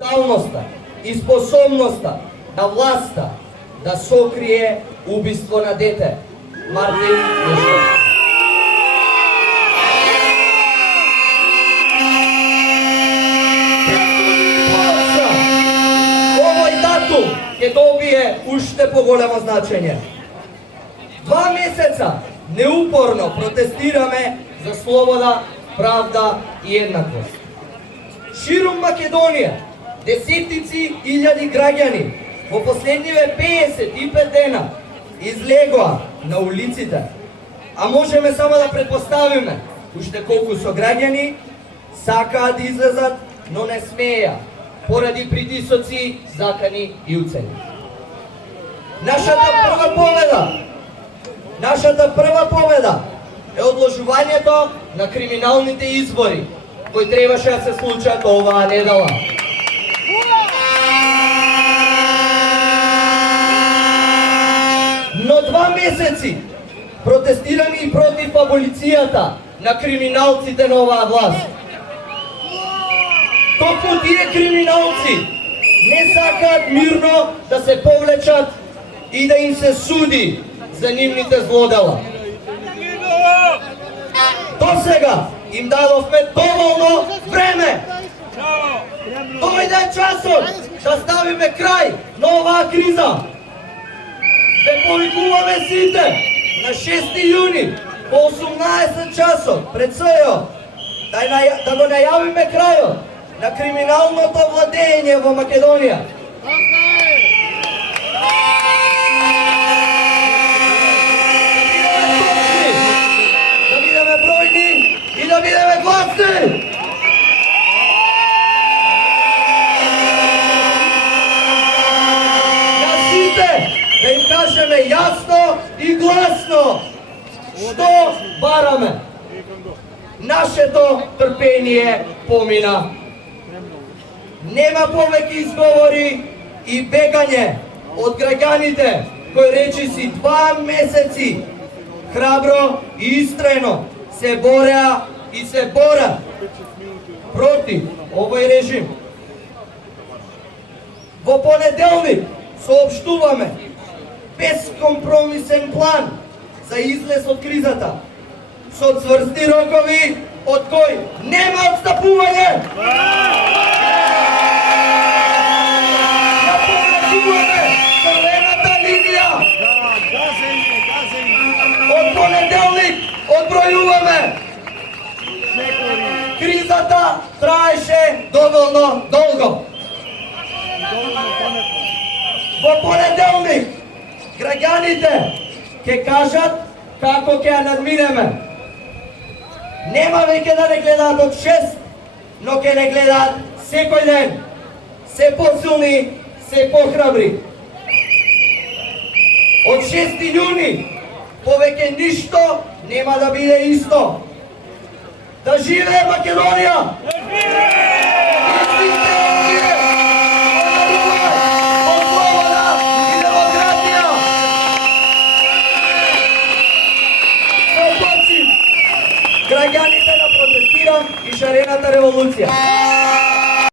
brutalnoста i sposobnosta da vlasta da sokrije ubistvo na dete. Martin Ješovski. Ovoj datum je dobije ušte pogoljamo značenje. 2 mjeseca neuporno protestirame za sloboda, pravda i jednakost. Širom Makedonije desetici hiljadi građani po posljednjive 55 dena izlegla na ulicite. A možeme samo da pretpostavime ušte колку со građani сакаат да излезат, но не смеја, поради притисоци, закани и уцени. Нашата прва победа е одложувањето на криминалните избори, кои требаше да се случат оваа недела. Но 2 месеци протестираме и против аболицијата на криминалците на оваа власт. Токму тие криминалци не сакаат мирно да се повлечат и да им се суди за нивните злодела. До сега им дадовме доволно време. Дојде часот да ставиме крај на оваа криза. Ве повикуваме сите на 6 јуни по 18 часот пред СЈО да го најавиме крајот на криминалното владење во Македонија. Да бидеме бројни и да бидеме гласни. На сите да им кажеме јасно и гласно што бараме. Нашето трпение помина. Нема повеќе изговори и бегање од граѓаните кои речиси 2 месеци храбро и истрено се бореа и се борат против овој режим. Во понеделник соопштуваме безкомпромисен план за излез од кризата со цврсти рокови од кои нема отстапување. Црвената линија. Од понеделник одбројуваме. Кризата траеше доволно долго. Во понеделник граѓаните ќе кажат како ќе ја надминеме. Нема веќе да не гледаат од 6, но ќе не гледаат секој ден. Се посилни, се похрабри. Од 6 јуни повеќе ништо нема да биде исто. Да живее Македонија! Граѓаните на протестира и шарената револуција.